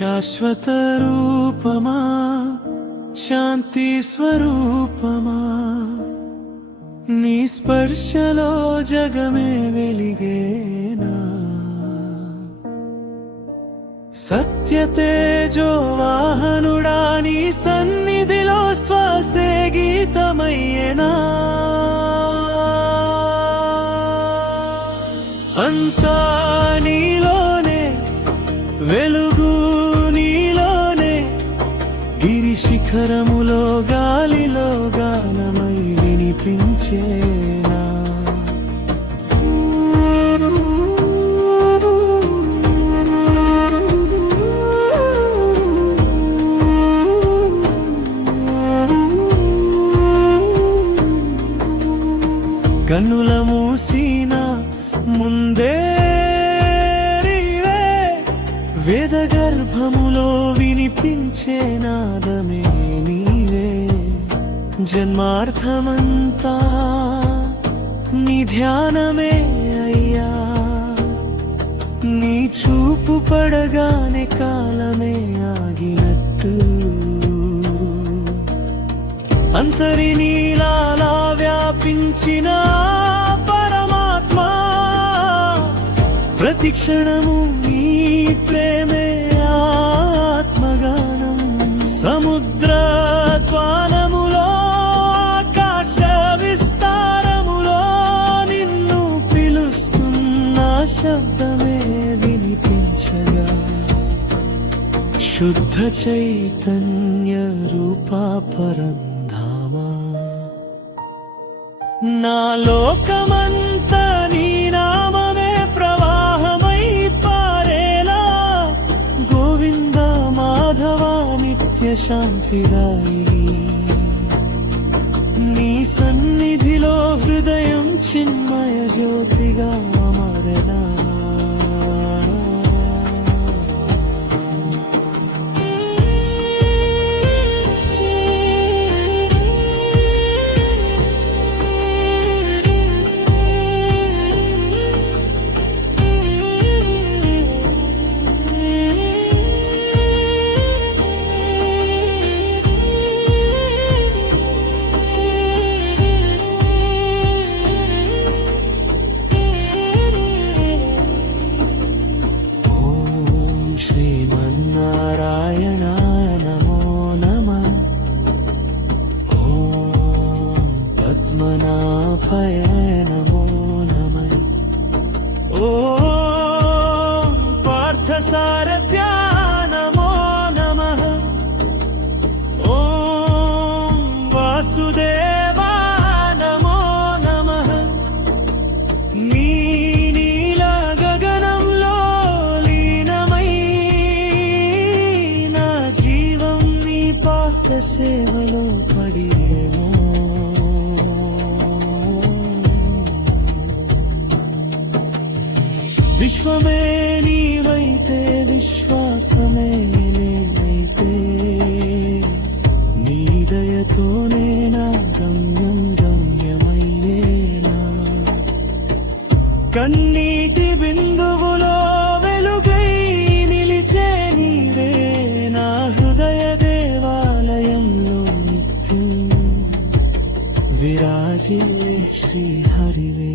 శాశ్వత రూపమా శాంతి స్వరూపమా నీ స్పర్శలో జగమే వెలిగేనా సత్య తేజో వాహనుడా నీ సన్నిధిలో శ్వాసే గీతమయ్యేనా అంతా నీలోనే వెలుగు నీలోనే గిరి శిఖరములో గాలిలో గానమై వినిపించేనా కన్నుల మూసిన ముందే వేద గర్భములో వినిపించే నాదమే నీవే జన్మార్థమంతా నీ ధ్యానమే అయ్యా నీ చూపు పడగానే కాలమే ఆగినట్టు అంతరి నీలాలా వ్యాపించిన పరమాత్మ ప్రతి క్షణము నీ ప్రేమే ఆత్మగానం సముద్ర త్వానములో ఆకాశ విస్తారములో నిన్ను పిలుస్తున్న శబ్దమే వినిపించగా శుద్ధ చైతన్య రూపా పరంధామా నా లోకమంతా నీ నామమే ప్రవాహమై పారేలా గోవింద మాధవ నిత్య శాంతిదాయిని నీ సన్నిధిలో హృదయం చిన్మయ జ్యోతిగా మారెనా శ్రీమన్నారాయణ నమో నమః ఓం పద్మనాభాయ నమో నమః ఓం పార్థసారథ్య నమో నమః ఓం వాసుదేవ నమో నమః నీ నీల గగనంలో సేవలో పడియేమో విశ్వమే నీవైతే విశ్వాసమే నేనైతే నీ దయతోనే నా గమ్యం గమ్యమయ్యేనా కన్నీటి బిందువులో వెలుగై నిలిచే నీవే నా హృదయ దేవాలయంలో నిత్యం విరాజిల్లే శ్రీహరివే